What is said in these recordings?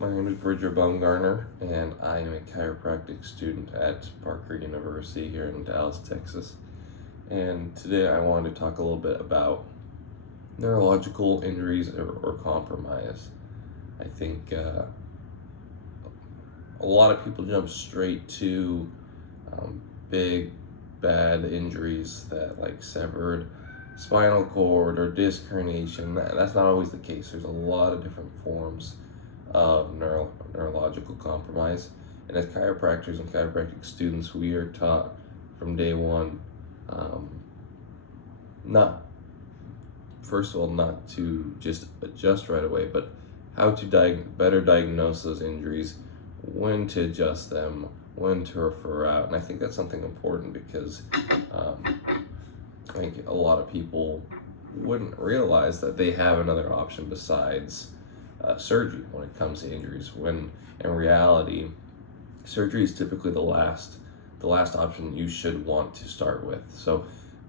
My name is Bridger Baumgartner, and I am a chiropractic student at Parker University here in Dallas, Texas. And today I wanted to talk a little bit about neurological injuries or compromise. I think a lot of people jump straight to big, bad injuries that like severed spinal cord or disc herniation. That's not always the case. There's a lot of different forms of neurological compromise. And as chiropractors and chiropractic students, we are taught from day one, not, first of all, not to just adjust right away, but how to better diagnose those injuries, when to adjust them, when to refer out. And I think that's something important because I think a lot of people wouldn't realize that they have another option besides surgery when it comes to injuries, when in reality surgery is typically the last option you should want to start with. So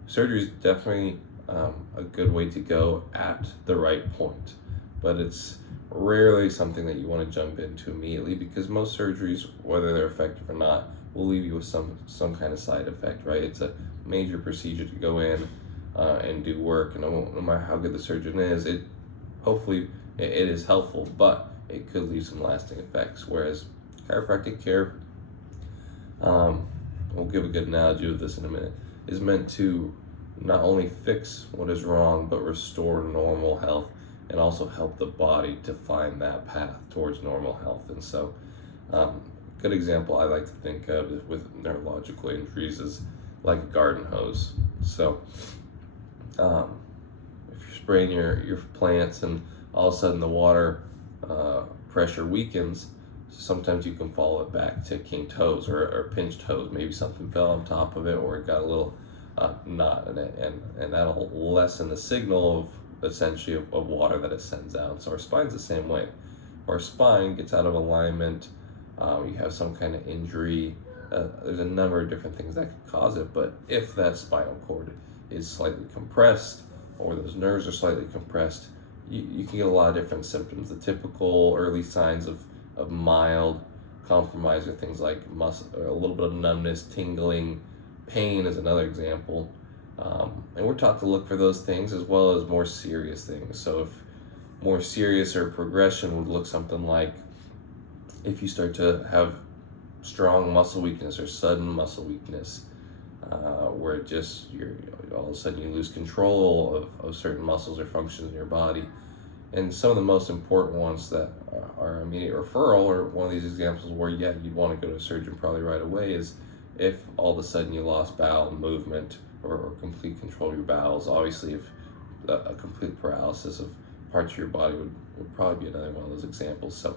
surgery is definitely a good way to go at the right point, but it's rarely something that you want to jump into immediately, because most surgeries, whether they're effective or not, will leave you with some kind of side effect, right? It's a major procedure to go in and do work, and no matter how good the surgeon is, hopefully it is helpful, but it could leave some lasting effects. Whereas chiropractic care, we'll give a good analogy of this in a minute, is meant to not only fix what is wrong, but restore normal health and also help the body to find that path towards normal health. And so, a good example I like to think of with neurological injuries is like a garden hose. So, if you're spraying your plants and all of a sudden the water pressure weakens, sometimes you can follow it back to kinked hose or pinched hose. Maybe something fell on top of it, or it got a little knot in it, and that'll lessen the signal of essentially of water that it sends out. So our spine's the same way. If our spine gets out of alignment, you have some kind of injury. There's a number of different things that could cause it, but if that spinal cord is slightly compressed or those nerves are slightly compressed, you can get a lot of different symptoms. The typical early signs of mild compromise are things like a little bit of numbness, tingling, pain is another example. And we're taught to look for those things as well as more serious things. So if more serious or progression would look something like if you start to have strong muscle weakness or sudden muscle weakness, where you're all of a sudden you lose control of certain muscles or functions in your body. And some of the most important ones that are immediate referral, or one of these examples where you'd want to go to a surgeon probably right away, is if all of a sudden you lost bowel movement or complete control of your bowels. Obviously, if a complete paralysis of parts of your body would probably be another one of those examples. So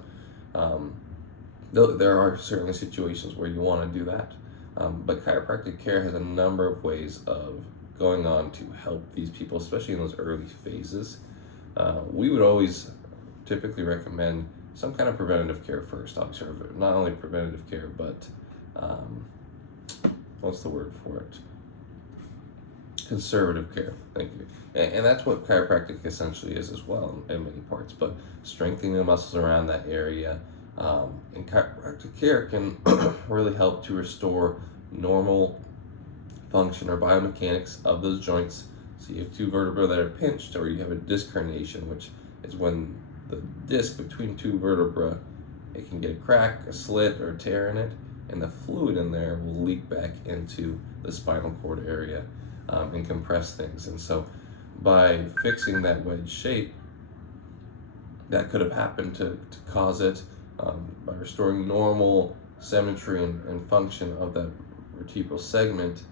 there are certainly situations where you want to do that, but chiropractic care has a number of ways of going on to help these people, especially in those early phases. We would always typically recommend some kind of preventative care first. Obviously, not only preventative care, but what's the word for it? Conservative care. Thank you. And that's what chiropractic essentially is as well in many parts, but strengthening the muscles around that area. And chiropractic care can really help to restore normal function or biomechanics of those joints. So you have two vertebrae that are pinched, or you have a disc herniation, which is when the disc between two vertebrae, it can get a crack, a slit, or a tear in it, and the fluid in there will leak back into the spinal cord area and compress things. And so by fixing that wedge shape that could have happened to cause it, by restoring normal symmetry and function of that vertebral segment,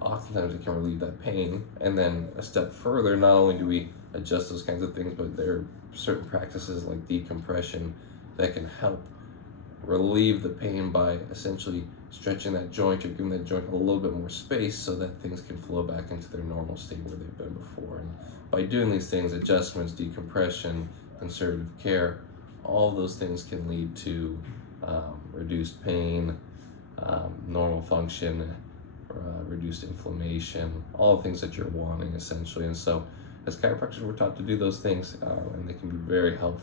oftentimes it can relieve that pain. And then a step further, not only do we adjust those kinds of things, but there are certain practices like decompression that can help relieve the pain by essentially stretching that joint or giving that joint a little bit more space so that things can flow back into their normal state where they've been before. And by doing these things, adjustments, decompression, conservative care, all of those things can lead to reduced pain, normal function, reduced inflammation, all the things that you're wanting essentially. And so as chiropractors, we're taught to do those things, and they can be very helpful.